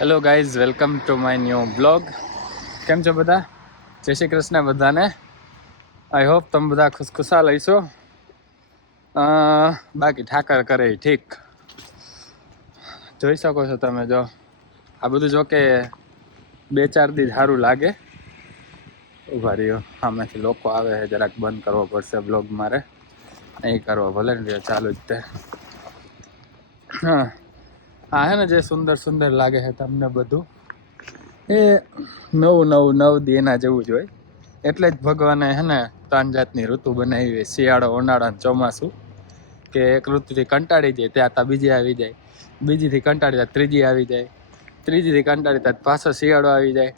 Hello guys, welcome to my new blog. કેમ છો બધા? જય શ્રી કૃષ્ણ બધાને. આઈ હોપ તમે બધા ખુશખુશાલ હશો. બાકી ઠાકર કરે ઠીક. જોઈ શકો છો તમે. જો આ બધું જો કે 2-4 દી સારું લાગે. ઉભા રહ્યો, આમાંથી લોકો આવે છે, જરાક બંધ કરવો પડશે બ્લોગ મારે. નહીં કરવો ભલે ને ચાલુ જ તે. હા હે ને, જે સુંદર સુંદર લાગે છે તમને બધું, એ નવ દી એના જેવું જ હોય. એટલે જ ભગવાને હે ને 3 જાતની ઋતુ બનાવી હોય: શિયાળો, ઉનાળો અને ચોમાસું. કે એક ઋતુથી કંટાળી જાય ત્યાં બીજી આવી જાય, બીજીથી કંટાળી ત્યાં ત્રીજી આવી જાય, ત્રીજીથી કંટાળી ત્યાં પાછો શિયાળો આવી જાય.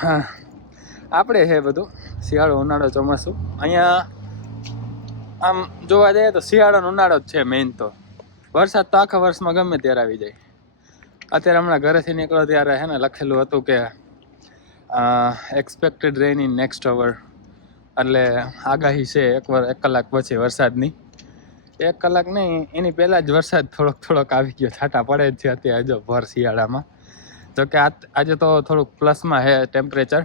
હા, આપણે છે બધું શિયાળો, ઉનાળો, ચોમાસું. અહીંયા આમ જોવા જઈએ તો શિયાળો અને ઉનાળો જ છે મેઇન. તો વરસાદ તો આખા વર્ષમાં ગમે ત્યારે આવી જાય. અત્યારે હમણાં ઘરેથી નીકળો ત્યારે હે ને લખેલું હતું કે એક્સપેક્ટેડ રેન ઇન નેક્સ્ટ અવર, એટલે આગાહી છે 1 કલાક પછી વરસાદની. 1 કલાક નહીં, એની પહેલાં જ વરસાદ થોડોક આવી ગયો. છાંટા પડે જ છે અત્યારે જો ભર શિયાળામાં. જોકે આજે તો થોડુંક પ્લસમાં છે ટેમ્પરેચર,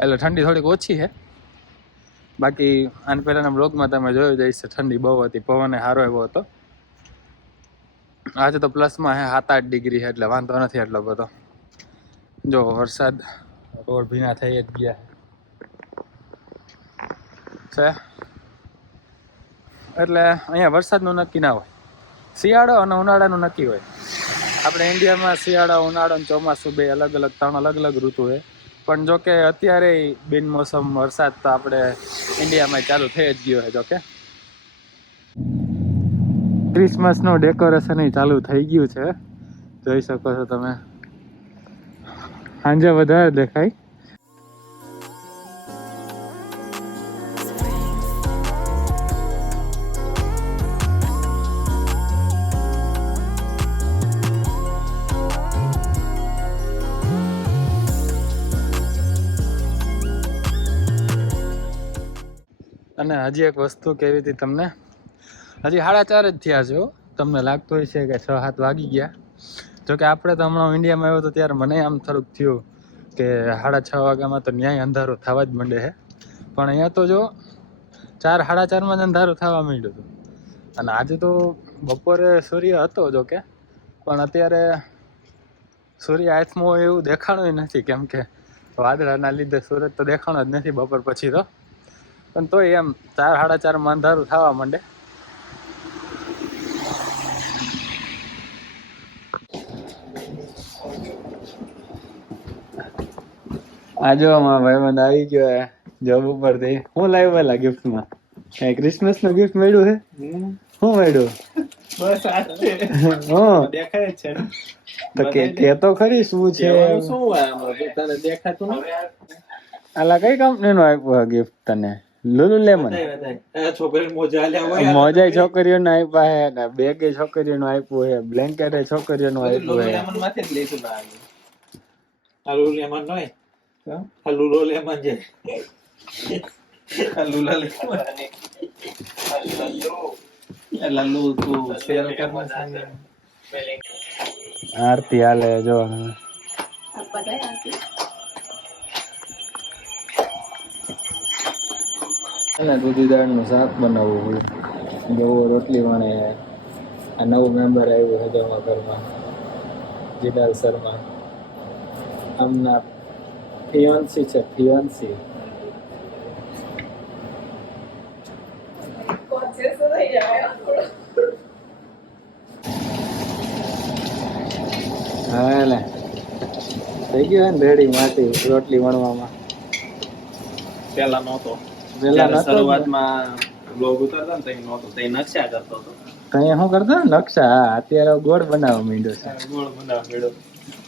એટલે ઠંડી થોડીક ઓછી છે. બાકી આને પહેલાંના બ્લોગમાં તમે જોયું જઈશ, ઠંડી બહુ હતી, પવન સારો એવો હતો. આજે તો પ્લસમાં છે 7-8 ડિગ્રી છે, એટલે વાંધો નથી એટલો બધો. જો વરસાદ, રોડ ભીના થઈ જ ગયા છે. એટલે અહીંયા વરસાદનું નક્કી ના હોય, શિયાળો અને ઉનાળાનું નક્કી હોય. આપણે ઇન્ડિયામાં શિયાળો, ઉનાળો અને ચોમાસું 3 અલગ ઋતુ છે. પણ જોકે અત્યારે બિનમોસમ વરસાદ તો આપણે ઇન્ડિયામાં ચાલુ થઈ જ ગયો છે. જોકે ક્રિસમસનું ડેકોરેશન ચાલુ થઈ ગયું છે, જોઈ શકો છો તમે. સાંજે વધારે દેખાય. અને હજી એક વસ્તુ કેવી હતી તમને, હજી 4:30 જ થયા છે. તમને લાગતું હોય છે કે 6-7 વાગી ગયા. જોકે આપણે તો હમણાં ઇન્ડિયામાં આવ્યો તો ત્યારે મને આમ થોડુંક થયું કે 6:30 વાગ્યામાં તો ન્યાય અંધારું થવા જ માંડે છે. પણ અહીંયા તો જો 4-4:30 જ અંધારું થવા માંડ્યું હતું. અને આજે તો બપોરે સૂર્ય હતો જોકે, પણ અત્યારે સૂર્ય આથમો હોય એવું દેખાણું નથી, કેમ કે વાદળાના લીધે સૂરજ તો દેખાણો જ નથી બપોર પછી તો. પણ તોય એમ 4-4:30 અંધારું થવા માંડે. આજો અમારા ભાઈબંધ આવી ગયો જોબ ઉપરથી. હું લાવ્યા ગિફ્ટમાં? કઈ ક્રિસમસ નું ગિફ્ટ મળ્યું છે? શું મળ્યું? બસ આ છે. દેખાય છે તો કે તો ખરી શું છે? શું તને દેખાતું નથી? આલા કઈ કંપની નું આપ્યું ગિફ્ટ તને? Lulu lemon. મોજા છોકરીઓને આપ્યા છે ને, બેગ છોકરીઓનું આપ્યું છે, બ્લેન્કેટ છોકરીઓનું આપ્યું છે. લુલુ લેમન નહીં, લુલુ લેમન છે. લુલુ લલ્લુ તું શેર કર. આરતી હાલે જો. દૂધી દાળનું શાક બનાવવું, જવો રોટલી વણે. આ નવું મેમ્બર આવ્યું છે અમારા ઘરમાં, જીડાલ શર્મા. આમના ફિયોન્સી છે, ફિયોન્સી. હા લે થઈ ગયો ને રેડી માટી રોટલી વણવામાં. પેલા નહોતો શરૂઆતમાં બ્લોગ ઉતારતા ને તઈ નહોતો, તઈ નકશા કરતો હતો. તઈ શું કરતો? નકશા. હા, અત્યારે ગોળ બનાવવા માંડ્યો છે. ગોળ બનાવવા માંડ્યો.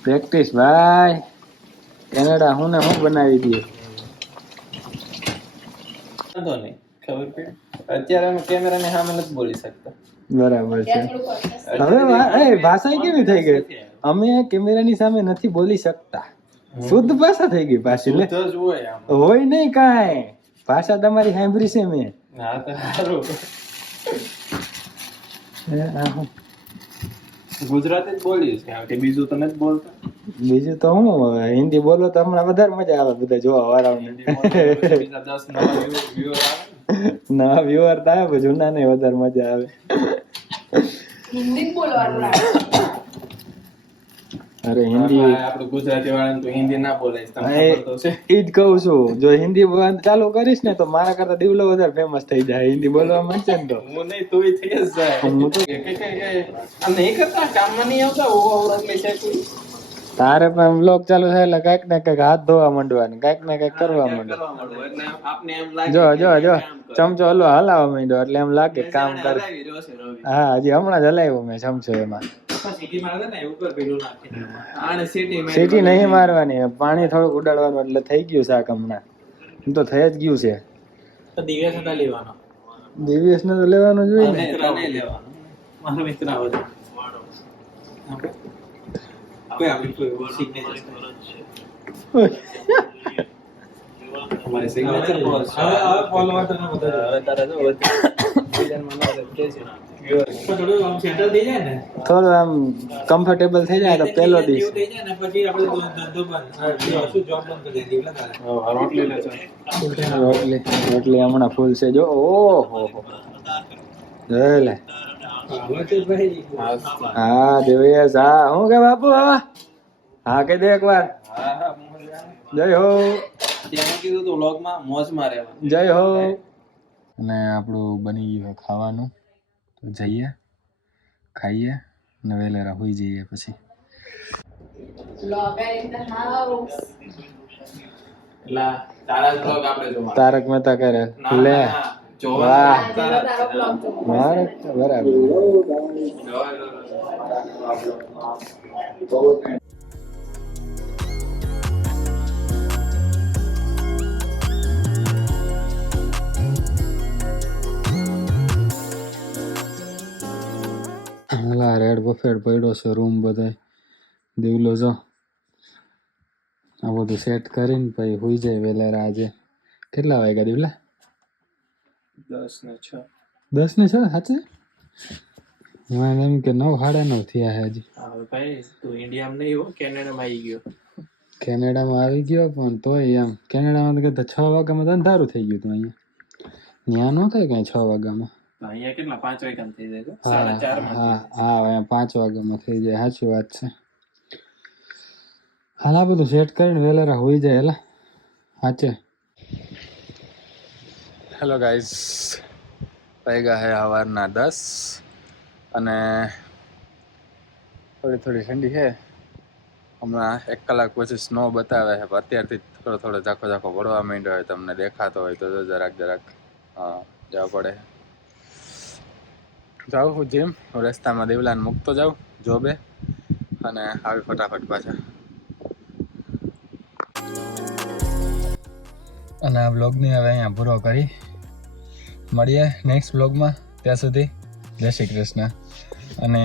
પ્રેક્ટિસ ભાઈ. કેનેડા હું ને હું બનાવી દઈએ. વાંધો નહીં, ખબર પડી. અત્યારે અમે કેમેરાની સામે નથી બોલી શકતા. બરાબર છે. હવે ભાષા કેવી થઈ ગઈ? અમે કેમેરાની સામે નથી બોલી શકતા. શુદ્ધ ભાષા થઈ ગઈ પાછી. હોય નહીં કાંઈ. ભાષા તમારી સાંભળી છે મેં. હા તો સારું. ગુજરાતી જ બોલીએ છે કે બીજું તો નથી બોલતા. બીજું તો હું હવે હિન્દી બોલો તો હમણાં વધારે મજા આવે બધા જોવા વાળાઓને. બીજા 10 નવા viewer આવે ને. નવા વ્યુઅર થાય પણ જૂના ને વધારે મજા આવે. હિન્દી બોલવાનું રાખે. અરે હિન્દી આપણું ગુજરાતી વાળાને તો હિન્દી ના બોલાય, તમને ખબર તો છે. ઈ જ કહું છું, જો હિન્દી બોલવાનું ચાલુ કરીશ ને તો મારા કરતા દિવલો વધારે ફેમસ થઈ જાય હિન્દી બોલવા માંડશે ને તો. હું નહીં તોય થઈ જ જાય. હું તો આ નહીં કરતા, કામમાં નહીં આવતા ઓવર એટલે છે કોઈ. તારે પણ બ્લોગ ચાલુ થાય એટલે કઈક ને કઈક હાથ ધોવા માંડવાનું, કઈક ને કઈક કરવા માંડવાનું. એટલે આપને એમ લાગે જો કે જો જો કામ કરે. ચમચો હલવો હલાવવા માંડ્યો એટલે એમ લાગે કામ કરે. હલાવી રહ્યો છે રવિ. હા હજી હમણાં જ હલાવ્યો મેં ચમચો એમાં. સિટીમાં આવે ને ઉપર પેલું નાખીને. આને સિટીમાં સીટી નહીં મારવાની, પાણી થોડુંક ઉડાડવાનું એટલે થઈ ગયું શાક હમણાં. એમ તો થઈ જ ગયું છે. તો દિવ્ય હતા લેવાનો. દિવ્યેશ ને તો લેવાનું જ હોય ને. મિત્ર નહીં લેવાનો. મારો મિત્ર આવે છે. કોઈ આપણી કોઈ સિગ્નેચર અમારી સિગ્નેચર બોલ છે. હવે ફોલો વાટનો બધા હવે તારા જો બીજાને મને કે છે થોડું આમ સેટલ થઈ જાય ને, થોડું આમ કમ્ફર્ટેબલ થઈ જાય તો પેલો ડીશ. થઈ જાય ને પછી આપણે ધંધો બંધ શું જોબ બંધ કરી દઈએ એટલે તારે રોટલી લે છે. રોટલી હમણાં ફૂલ છે જો. ઓહો જોઈ લે. હવે તો ભાઈ હા દિવ્યેશ, હા હું કે બાપુ હા હા કહી દે એકવાર. હા હા જય હો ત્યાં કીધું તો વ્લોગમાં મોજમાં રહેવાનું. જય હો. અને આપણું બની ગયું ખાવાનું, તો જઈએ ખાઈએ અને વહેલેરા હોઈ જઈએ પછી. Vlogger in the house. એટલે તારા જ વ્લોગ આપણે જોવાના. તારક મહેતા કરે લે. જોવાના. વાહ. જેનો તારો vlog જોવો. મારે તો બરાબર. હાલા રેડ બફેટ પડ્યો છે રૂમ બધાય. દિવલો જો આ બધું સેટ કરીને પછી હુઈ જાય વેલેરા. આજે કેટલા વાગ્યા દિવલા? 10 ને 6. 10 ને 6 સાચે? મને એમ કે 9 સાડા 9 થયા છે હજી. હવે ભાઈ તું ઇન્ડિયામાં નહીં હો, કેનેડામાં આવી ગયો. કેનેડામાં આવી ગયો પણ તોય એમ કેનેડામાં તો કહેતા 6 વાગ્યામાં તો અંધારું થઈ ગયું હતું. અહીંયા ત્યાં ન થાય કઈ 6 વાગ્યામાં. અહીંયા કેટલા 5 વાગ્યામાં થઈ જાય છે? હા 4:30 માં. હા હા અહીંયા 5 વાગ્યામાં થઈ જાય. સાચી વાત છે. હાલ આ બધું સેટ કરીને વેલેરા હોઈ જાય. હેલા સાચે. હેલો ગાઈઝ, વાગ્યા છે સવારના 10 અને થોડી થોડી ઠંડી છે. હમણાં 1 કલાક પછી સ્નો બતાવે છે, પણ અત્યારથી થોડો થોડો ઝાખો ઝાખો પડવા માંડ્યો હોય. તમને દેખાતો હોય તો જરાક જરાક જવા પડે. જાઉં હું જીમ, રસ્તામાં દેવલાને મૂકતો જાઉં જોબે અને આવી ફટાફટ પાછા. અને આ બ્લોગને હવે અહીંયા પૂરો કરી મળીએ નેક્સ્ટ બ્લોગમાં. ત્યાં સુધી જય શ્રી કૃષ્ણ. અને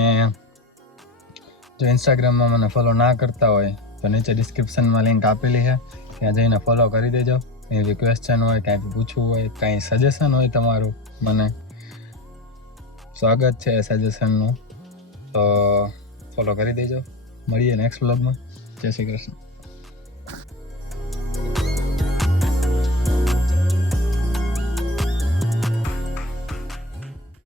જો ઇન્સ્ટાગ્રામમાં મને ફોલો ના કરતા હોય તો નીચે ડિસ્ક્રિપ્શનમાં લિંક આપેલી છે, ત્યાં જઈને ફોલો કરી દેજો. એવી ક્વેશ્ચન હોય, કાંઈ પૂછવું હોય, કાંઈ સજેશન હોય તમારું, મને સ્વાગત છે સજેશનનું, તો ફોલો કરી દેજો. મળીએ નેક્સ્ટ બ્લોગમાં. જય શ્રી કૃષ્ણ.